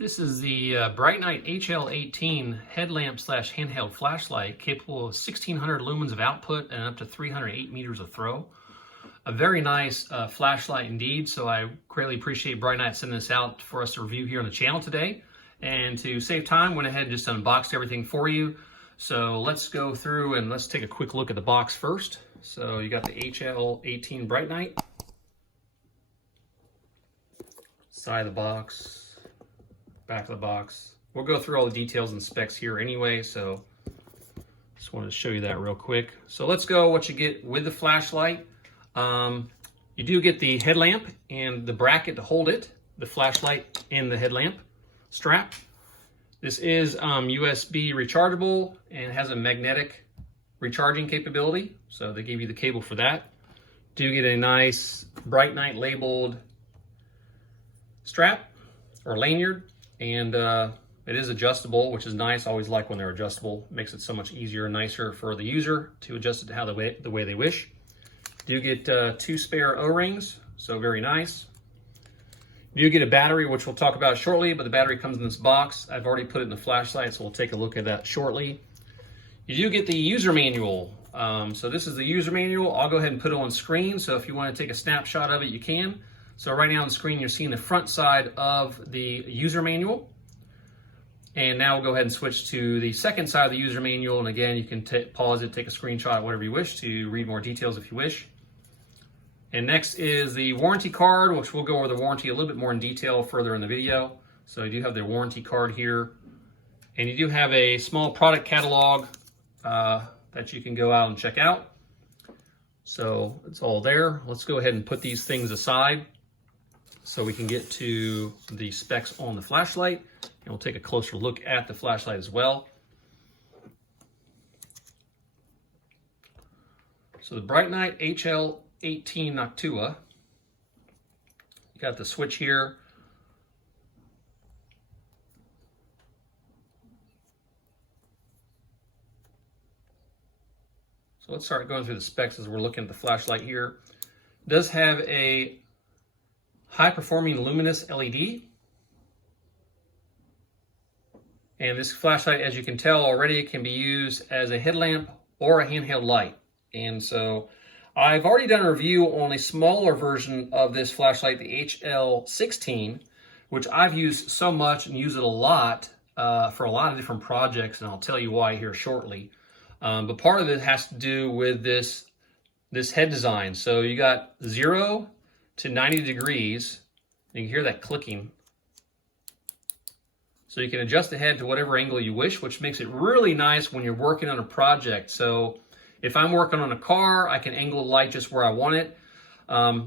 This is the Brinyte HL18 Headlamp slash handheld flashlight, capable of 1600 lumens of output and up to 308 meters of throw. A very nice flashlight indeed, so I greatly appreciate Brinyte sending this out for us to review here on the channel today. And to save time, went ahead and just unboxed everything for you. So let's go through and let's take a quick look at the box first. So you got the HL18 Brinyte. Side of the box, back of the box. We'll go through all the details and specs here anyway, so just wanted to show you that real quick. So let's go what you get with the flashlight. You do get the headlamp and the bracket to hold it, the flashlight and the headlamp strap. This is USB rechargeable and has a magnetic recharging capability, so they give you the cable for that. Do get a nice Brinyte labeled strap or lanyard, and it is adjustable, which is nice. I always like when they're adjustable. It makes it so much easier and nicer for the user to adjust it to how the way they wish. You get 2 spare O-rings, so very nice. You do get a battery, which we'll talk about shortly, but the battery comes in this box. I've already put it in the flashlight, so we'll take a look at that shortly. You do get the user manual. So this is the user manual. I'll go ahead and put it on screen, so if you want to take a snapshot of it, you can. So right now on the screen, you're seeing the front side of the user manual. And now we'll go ahead and switch to the second side of the user manual. And again, you can pause it, take a screenshot, whatever you wish, to read more details if you wish. And next is the warranty card, which we'll go over the warranty a little bit more in detail further in the video. So you do have the warranty card here. And you do have a small product catalog that you can go out and check out. So it's all there. Let's go ahead and put these things aside so we can get to the specs on the flashlight. And we'll take a closer look at the flashlight as well. So the Brinyte HL18 Noctua, you got the switch here. So let's start going through the specs as we're looking at the flashlight here. It does have a high-performing luminous LED. And this flashlight, as you can tell already, can be used as a headlamp or a handheld light. And so I've already done a review on a smaller version of this flashlight, the HL16, which I've used so much and use it a lot for a lot of different projects, and I'll tell you why here shortly. But part of it has to do with this head design. So you got 0 to 90 degrees. You can hear that clicking. So you can adjust the head to whatever angle you wish, which makes it really nice when you're working on a project. So if I'm working on a car, I can angle the light just where I want it.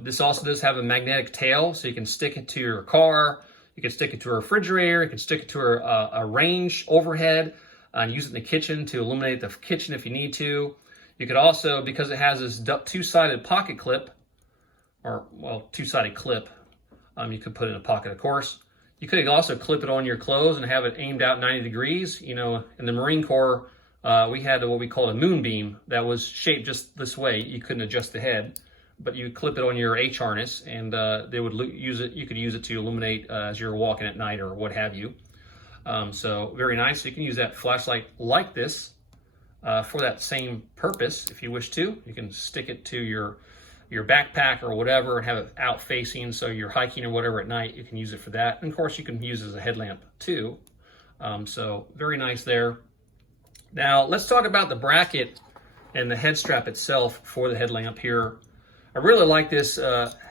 This also does have a magnetic tail, so you can stick it to your car, you can stick it to a refrigerator, you can stick it to a range overhead, and use it in the kitchen to illuminate the kitchen if you need to. You could also, because it has this two-sided pocket clip, or well, two-sided clip, you could put it in a pocket, of course. You could also clip it on your clothes and have it aimed out 90 degrees. You know, in the Marine Corps, we had what we called a moonbeam that was shaped just this way. You couldn't adjust the head, but you clip it on your H harness, and they would use it. You could use it to illuminate as you're walking at night or what have you. So very nice. You can use that flashlight like this for that same purpose if you wish to. You can stick it to your backpack or whatever and have it out facing, so you're hiking or whatever at night, you can use it for that. And of course you can use it as a headlamp too. So very nice there. Now let's talk about the bracket and the head strap itself for the headlamp here. I really like this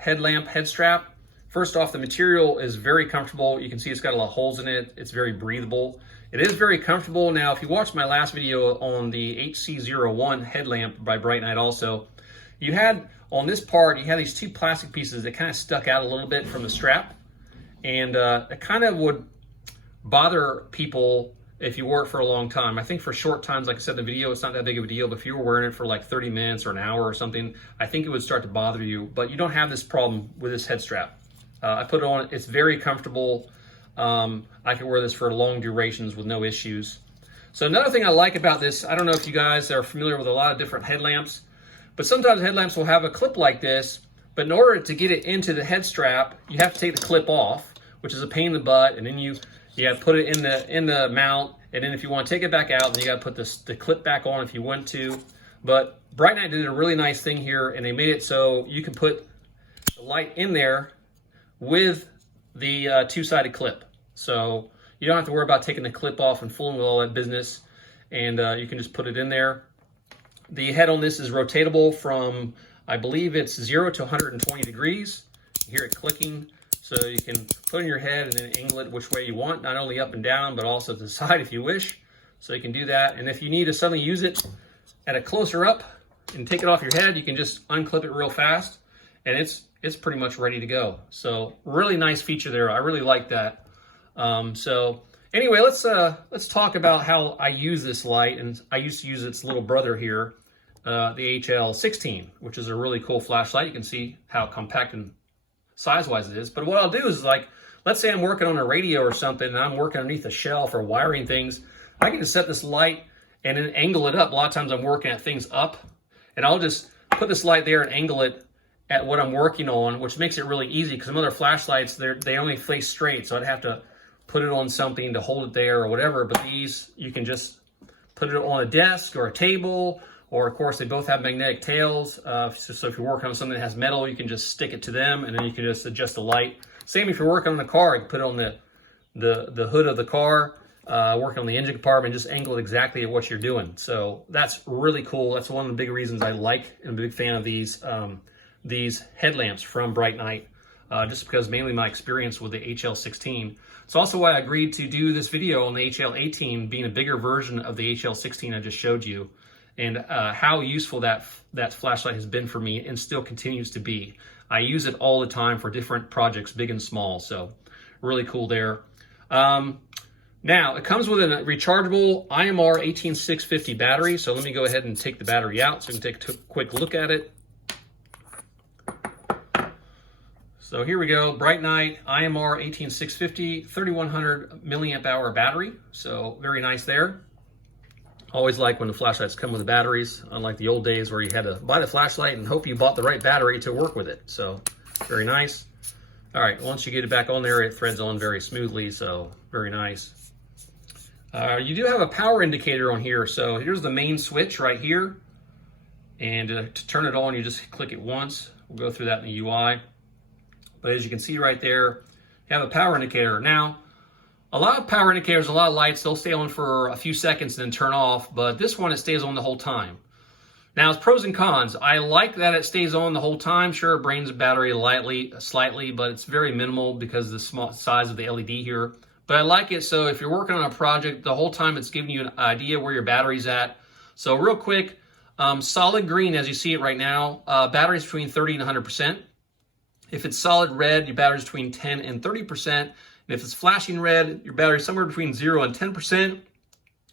headlamp head strap. First off, the material is very comfortable. You can see it's got a lot of holes in it. It's very breathable. It is very comfortable. Now, if you watched my last video on the HC01 headlamp by Brinyte also, you had on this part, you had these 2 plastic pieces that kind of stuck out a little bit from the strap. And it kind of would bother people if you wore it for a long time. I think for short times, like I said in the video, it's not that big of a deal, but if you were wearing it for like 30 minutes or an hour or something, I think it would start to bother you. But you don't have this problem with this head strap. I put it on, it's very comfortable. I can wear this for long durations with no issues. So another thing I like about this, I don't know if you guys are familiar with a lot of different headlamps, but sometimes headlamps will have a clip like this, but in order to get it into the head strap, you have to take the clip off, which is a pain in the butt, and then you You got to put it in the mount, and then if you want to take it back out, then you got to put the clip back on if you want to. But Brinyte did a really nice thing here, and they made it so you can put the light in there with the two-sided clip. So you don't have to worry about taking the clip off and fooling with all that business, and you can just put it in there. The head on this is rotatable from, I believe it's 0 to 120 degrees. You hear it clicking, so you can put in your head and then angle it which way you want, not only up and down, but also to the side if you wish. So you can do that. And if you need to suddenly use it at a closer up and take it off your head, you can just unclip it real fast, and it's pretty much ready to go. So really nice feature there. I really like that. So anyway, let's talk about how I use this light. And I used to use its little brother here, the HL18, which is a really cool flashlight. You can see how compact and size-wise it is. But what I'll do is, like, let's say I'm working on a radio or something and I'm working underneath a shelf or wiring things, I can just set this light and then angle it up. A lot of times I'm working at things up, and I'll just put this light there and angle it at what I'm working on, which makes it really easy, because some other flashlights, they only face straight, so I'd have to put it on something to hold it there or whatever. But these, you can just put it on a desk or a table, or of course they both have magnetic tails. So if you're working on something that has metal, you can just stick it to them, and then you can just adjust the light. Same if you're working on a car, you can put it on the hood of the car, working on the engine compartment, just angle it exactly at what you're doing. So that's really cool. That's one of the big reasons I like and I'm a big fan of these headlamps from Brinyte, just because mainly my experience with the HL16. It's also why I agreed to do this video on the HL18, being a bigger version of the HL16 I just showed you, and how useful that flashlight has been for me and still continues to be. I use it all the time for different projects, big and small, so really cool there. Now, it comes with a rechargeable IMR 18650 battery, so let me go ahead and take the battery out so you can take a quick look at it. So here we go, Brinyte IMR 18650, 3100 milliamp hour battery. So very nice there. Always like when the flashlights come with the batteries, unlike the old days where you had to buy the flashlight and hope you bought the right battery to work with it. So very nice. All right, once you get it back on there, it threads on very smoothly, so very nice. You do have a power indicator on here. So here's the main switch right here. And to turn it on, you just click it once. We'll go through that in the UI. But as you can see right there, you have a power indicator. Now, a lot of power indicators, a lot of lights, they'll stay on for a few seconds and then turn off, but this one, it stays on the whole time. Now, it's pros and cons. I like that it stays on the whole time. Sure, it drains the battery slightly, but it's very minimal because of the small size of the LED here. But I like it, so if you're working on a project, the whole time it's giving you an idea where your battery's at. So real quick, solid green, as you see it right now, battery's between 30 and 100%. If it's solid red, your battery's between 10 and 30%. And if it's flashing red, your battery's somewhere between 0 and 10%.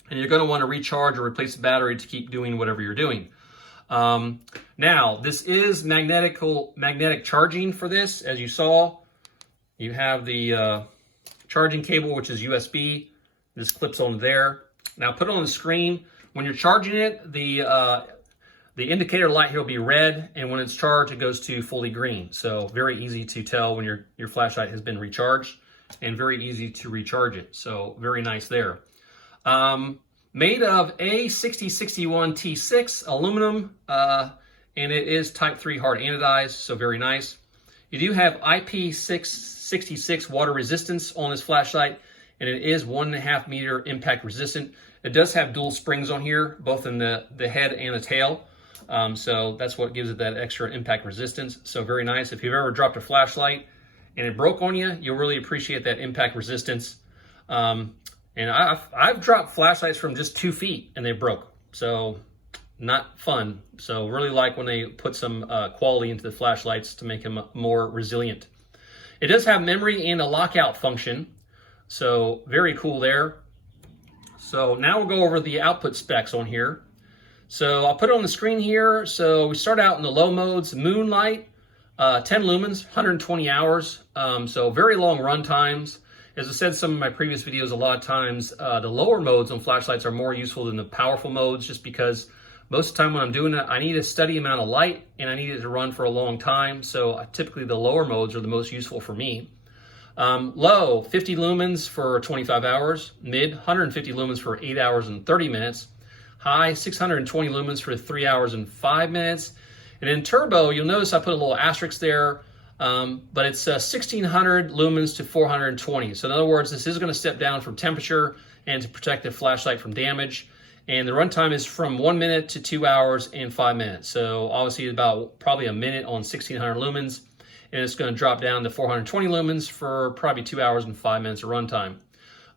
And you're going to want to recharge or replace the battery to keep doing whatever you're doing. Now, this is magnetic charging for this. As you saw, you have the charging cable, which is USB. This clips on there. Now, put it on the screen. When you're charging it, the indicator light here will be red, and when it's charged, it goes to fully green. So very easy to tell when your flashlight has been recharged, and very easy to recharge it. So very nice there. Made of A6061 T6 aluminum, and it is type 3 hard anodized, so very nice. You do have IP666 water resistance on this flashlight, and it is 1.5 meter impact resistant. It does have dual springs on here, both in the head and the tail. So that's what gives it that extra impact resistance. So very nice. If you've ever dropped a flashlight and it broke on you, you'll really appreciate that impact resistance. And I've dropped flashlights from just 2 feet and they broke. So not fun. So really like when they put some quality into the flashlights to make them more resilient. It does have memory and a lockout function. So very cool there. So now we'll go over the output specs on here. So I'll put it on the screen here. So we start out in the low modes, moonlight, 10 lumens, 120 hours. So very long run times. As I said in some of my previous videos, a lot of times the lower modes on flashlights are more useful than the powerful modes, just because most of the time when I'm doing it, I need a steady amount of light and I need it to run for a long time. So typically the lower modes are the most useful for me. Low, 50 lumens for 25 hours. Mid, 150 lumens for 8 hours and 30 minutes. High, 620 lumens for 3 hours and 5 minutes. And in turbo, you'll notice I put a little asterisk there, but it's 1600 lumens to 420. So in other words, this is going to step down from temperature and to protect the flashlight from damage. And the runtime is from 1 minute to 2 hours and 5 minutes. So obviously about probably a minute on 1600 lumens. And it's going to drop down to 420 lumens for probably 2 hours and 5 minutes of runtime.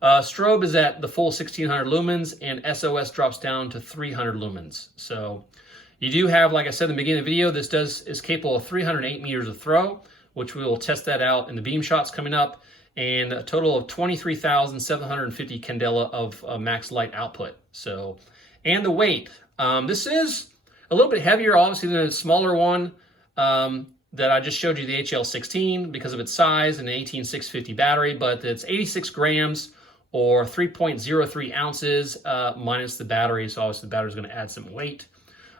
Strobe is at the full 1600 lumens, and SOS drops down to 300 lumens. So you do have, like I said in the beginning of the video, this is capable of 308 meters of throw, which we will test that out in the Beamshots coming up, and a total of 23,750 candela of max light output. So, and the weight. This is a little bit heavier, obviously, than a smaller one. That I just showed you, the HL16, because of its size and the 18650 battery, but it's 86 grams or 3.03 ounces minus the battery. So obviously the battery is going to add some weight.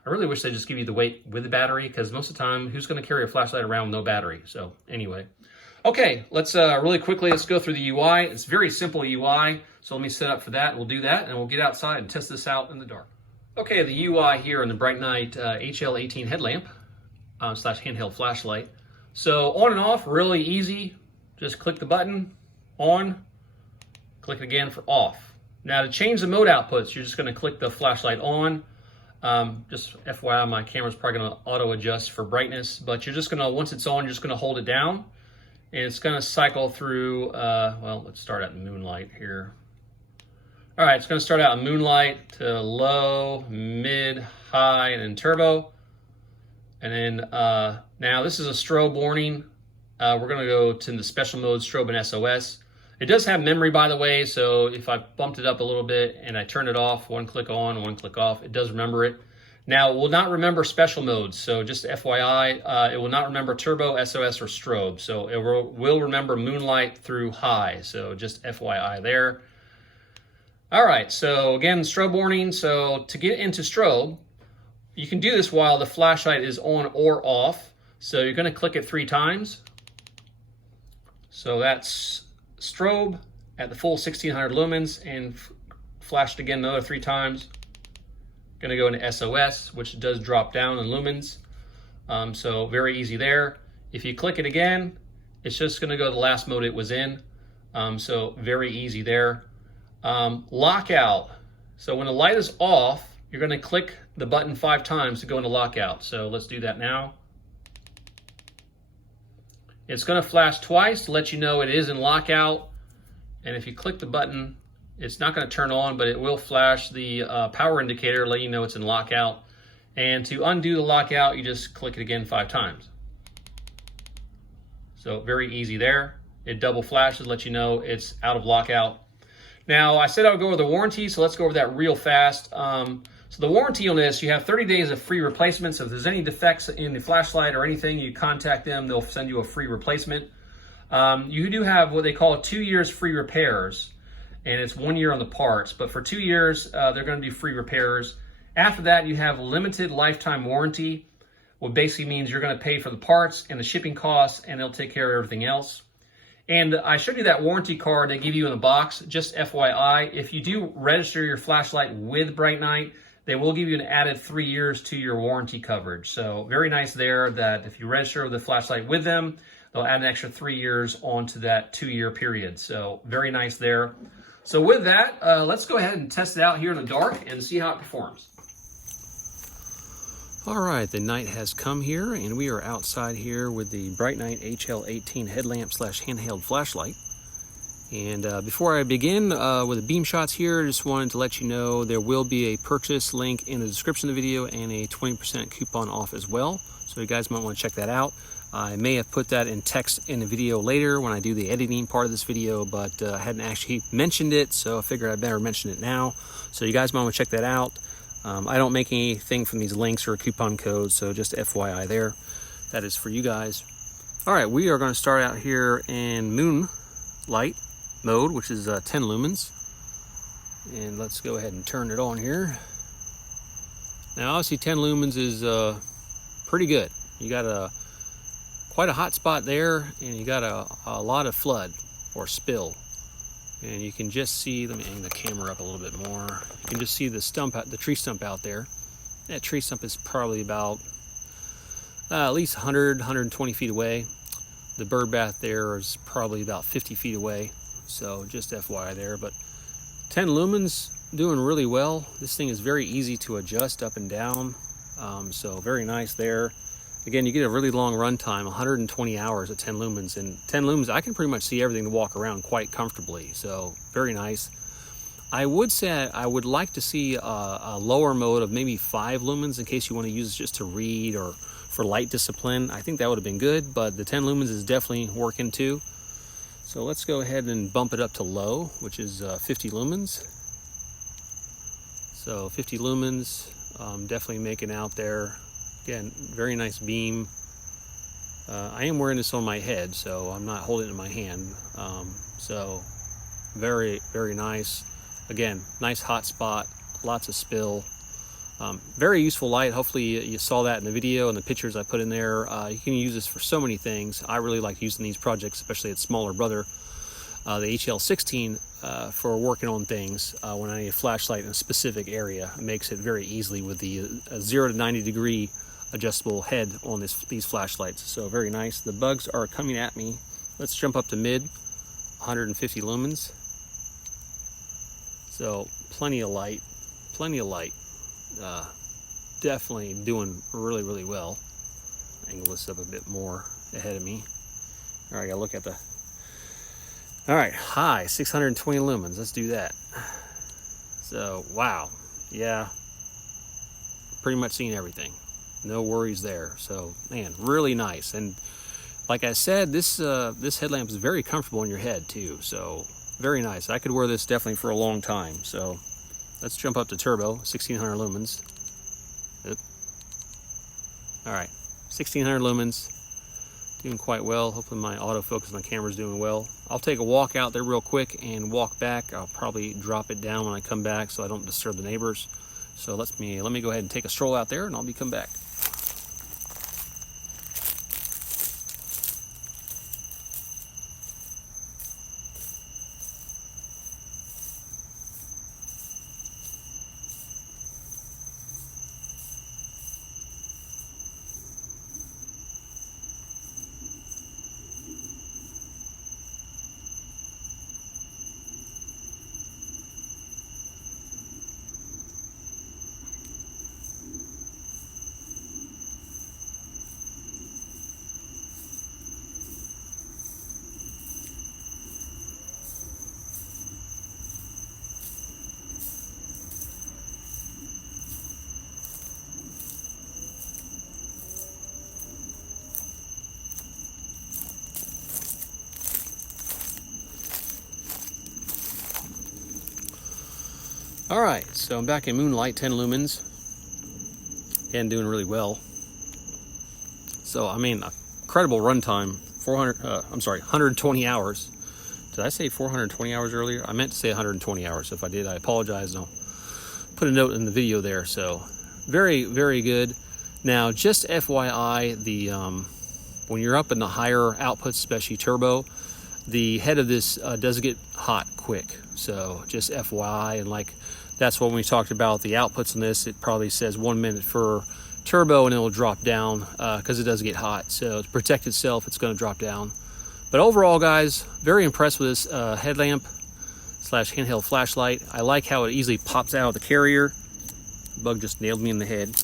I really wish they'd just give you the weight with the battery, because most of the time, who's going to carry a flashlight around with no battery? So anyway. Okay, let's really quickly, let's go through the UI. It's very simple UI. So let me set up for that. We'll do that and we'll get outside and test this out in the dark. Okay, the UI here on the Brinyte HL18 Headlamp. Slash handheld flashlight. So on and off, really easy. Just click the button, on, click it again for off. Now to change the mode outputs, you're just gonna click the flashlight on. Just FYI, my camera's probably gonna auto adjust for brightness, but you're just gonna, once it's on, you're just gonna hold it down and it's gonna cycle through, well, let's start at moonlight here. All right, it's gonna start out in moonlight to low, mid, high, and then turbo. And then now this is a strobe warning. We're gonna go to the special mode, strobe and SOS. It does have memory, by the way, so if I bumped it up a little bit and I turn it off, one click on, one click off, it does remember it. Now, it will not remember special modes, so just FYI, it will not remember turbo, SOS, or strobe. So it will remember moonlight through high, so just FYI there. All right, so again, strobe warning. So to get into strobe, you can do this while the flashlight is on or off. So you're going to click it 3 times. So that's strobe at the full 1600 lumens, and flashed again another 3 times. Going to go into SOS, which does drop down in lumens. So very easy there. If you click it again, it's just going to go to the last mode it was in. So very easy there. Lockout. So when the light is off, you're going to click the button 5 times to go into lockout. So let's do that now. It's going to flash twice to let you know it is in lockout. And if you click the button, it's not going to turn on, but it will flash the power indicator, letting you know it's in lockout. And to undo the lockout, you just click it again 5 times. So very easy there. It double flashes, let you know it's out of lockout. Now, I said I would go over the warranty, so let's go over that real fast. So the warranty on this, you have 30 days of free replacement. So if there's any defects in the flashlight or anything, you contact them, they'll send you a free replacement. You do have what they call 2 years free repairs, and it's 1 year on the parts. But for 2 years, they're going to do free repairs. After that, you have limited lifetime warranty, what basically means you're going to pay for the parts and the shipping costs, and they'll take care of everything else. And I showed you that warranty card they give you in the box. Just FYI, if you do register your flashlight with Brinyte, they will give you an added 3 years to your warranty coverage. So very nice there that if you register the flashlight with them, they'll add an extra 3 years onto that 2-year period. So very nice there. So with that, let's go ahead and test it out here in the dark and see how it performs. All right, the night has come here and we are outside here with the Brinyte HL18 Headlamp slash handheld flashlight. And before I begin with the Beamshots here, I just wanted to let you know there will be a purchase link in the description of the video and a 20% coupon off as well. So you guys might want to check that out. I may have put that in text in the video later when I do the editing part of this video, but I hadn't actually mentioned it, so I figured I better mention it now. So you guys might want to check that out. I don't make anything from these links or coupon codes, so just FYI there. That is for you guys. All right, we are going to start out here in moonlight mode, which is 10 lumens. And let's go ahead and turn it on here. Now, obviously 10 lumens is pretty good. You got quite a hot spot there, and you got a lot of flood. or spill. And you can just see, let me angle the camera up a little bit more. You can just see the stump, the tree stump out there. That tree stump is probably about at least 100, 120 feet away. The bird bath there is probably about 50 feet away. So just FYI there, but 10 lumens doing really well. This thing is very easy to adjust up and down. So very nice there. Again, you get a really long run time, 120 hours at 10 lumens. And 10 lumens, I can pretty much see everything to walk around quite comfortably. So very nice. I would say I would like to see a lower mode of maybe 5 lumens in case you want to use it just to read or for light discipline. I think that would have been good, but the 10 lumens is definitely working too. So let's go ahead and bump it up to low, which is 50 lumens. So 50 lumens, definitely making out there. Again, very nice beam. I am wearing this on my head, so I'm not holding it in my hand. So very, very nice. Again, nice hot spot, lots of spill. Very useful light. Hopefully you saw that in the video and the pictures I put in there. You can use this for so many things. I really like using these projects, especially its smaller brother, the HL16, for working on things when I need a flashlight in a specific area. It makes it very easily with the 0 to 90 degree adjustable head on these flashlights. So very nice. The bugs are coming at me. Let's jump up to mid, 150 lumens. So plenty of light, plenty of light. Definitely doing really, really well. Angle this up a bit more ahead of me. All right, I gotta look at the, all right, high, 620 lumens. Let's do that. So, wow. Yeah, pretty much seeing everything. No worries there. So, man, really nice. And like I said, this headlamp is very comfortable in your head too. So, very nice. I could wear this definitely for a long time. So, let's jump up to turbo, 1600 lumens. Yep. All right, 1600 lumens, doing quite well. Hopefully my autofocus on the camera is doing well. I'll take a walk out there real quick and walk back. I'll probably drop it down when I come back so I don't disturb the neighbors. So let me go ahead and take a stroll out there and I'll come back. All right, so I'm back in moonlight, 10 lumens, and doing really well. So, I mean, incredible runtime, 120 hours. Did I say 420 hours earlier? I meant to say 120 hours. If I did, I apologize. I'll put a note in the video there. So, very, very good. Now, just FYI, the when you're up in the higher outputs, especially turbo, the head of this does get hot quick. So, just FYI, and like, that's when we talked about the outputs on this. It probably says 1 minute for turbo and it will drop down because it does get hot. So to protect itself, it's going to drop down. But overall, guys, very impressed with this headlamp slash handheld flashlight. I like how it easily pops out of the carrier. The bug just nailed me in the head.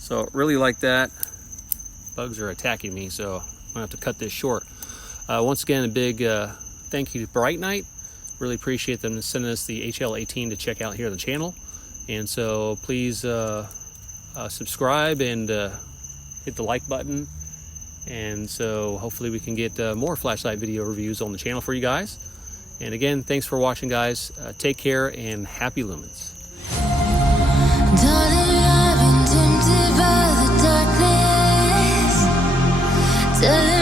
So really like that. Bugs are attacking me, so I'm going to have to cut this short. Once again, a big thank you to Brinyte. Really appreciate them sending us the HL18 to check out here on the channel. And so please subscribe and hit the like button. And so hopefully we can get more flashlight video reviews on the channel for you guys. And again, thanks for watching, guys. Take care and happy lumens. Darling, I've been tempted by the darkness.